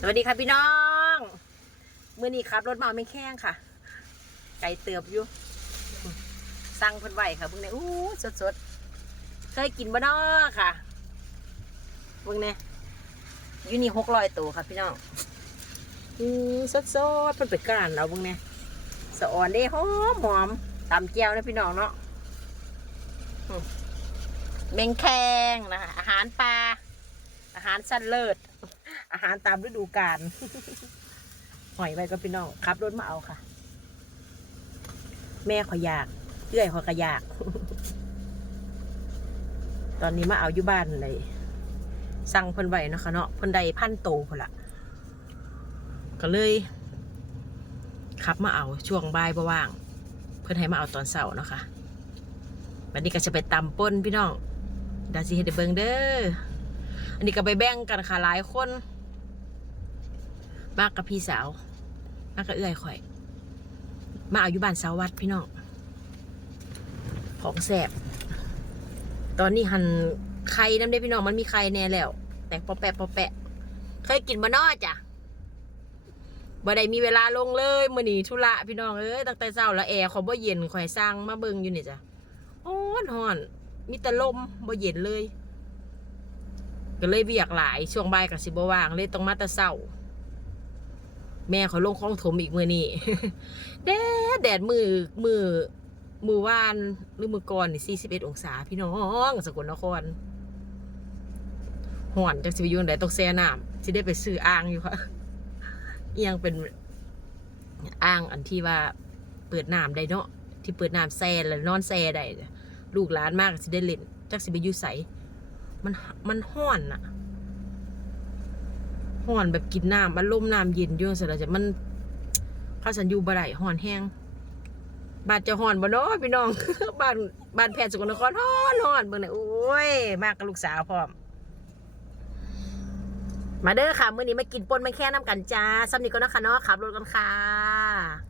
สวัสดีค่ะพี่น้องเมื่อนี้ขับรถมาเอาไม่แข้งค่ะ ไก่เติบอยู่ สั่งพิ่นไหวค่ะเพิ่งเนี่ยอู้สดสดๆเคยกินบ่น้อค่ะเพิ่งเนี่ยอยู่นี่หกร้อยตัวค่ะพี่น้องอืมสดสดๆเพิ่นไปกลั่นเอาเพิ่งเนี่ยสะอ่อนเด้หอมหอมตำแก้วนะพี่น้องเนาะอืมเมงแคงนะคะอาหารปลาอาหารสั้นเลิศ อาหารตามฤดูกาลหอยไปก็พี่น้องขับรถมาเอาค่ะ แม่ขอยอยากเอื้อยขอยกระยาก ตอนนี้มาเอาอยู่บ้านเลยสั่งเพิ่นไว้เนาะคะเนาะเพิ่นได้พันโตพนละก็เลยขับมาเอาช่วงบ่ายบ่ว่าง เพิ่นให้มาเอาตอนเสาร์เนาะค่ะวันนี้ก็จะไปตำป่นพี่น้องดาสิเฮดเบิงเด้ออันนี้ก็ไปแบ่งกันค่ะหลายคน มากกับพี่สาว มากกับเอื้อยข่อย มาอายู่บ้านสาววัดพี่น้อง ของแสบ ตอนนี้หันไข่น้ำได้พี่น้องมันมีไข่แน่แล้ว แต่ปอแปะปอแปะ เคยกินบะนอจ้ะบ่ได้มีเวลาลงเลยมื้อนี้ธุระพี่น้องเอ้ยตั้งแต่เช้าแล้วแอร์เขาบ่เย็นข่อยสร้างมาเบิ่งอยู่นี่จ้ะฮ้อนฮ้อนมีแต่ลมบ่เย็นเลย ก็เลยเวียกหลายช่วงบ่ายกับสิบว่างเลยต้องมาแต่เศร้า แม่เขาลงคลองถมอีกมือนี่แดดแดดมือมือมือวานหรือมือก่อนนี่สี่สิบเอ็ดองศาพี่น้องสกลนครห่อนจากสิบยูนไหนตกแซ่น้ำสิได้ไปซื้ออ่างอยู่ค่ะเอียงเป็นอ่างอันที่ว่าเปิดน้ำได้เนาะที่เปิดน้ำแซ่แล้วนอนแซ่ได้ลูกหลานมากสิได้เล่นจากสิไปอยูใสมันมันห้อนอะ ห่อนแบบกินน้ำมันล่มน้ำเย็นอยู่สิละจะมันข้าสันอยูบ่ได้ห่อนแห้งบาดจะห่อนบ่เนาะพี่น้อง บ้านบ้านแพทย์สกลนครห่อนห่อนเบิ่งน่ะโอ้ยมากกับลูกสาวพร้อม มาเด้อค่ะมื้อนี้มากินป่นมาแค่น้ำกันจ้าซ้ำนีก็นะคะเนาะขับรถกันค่ะ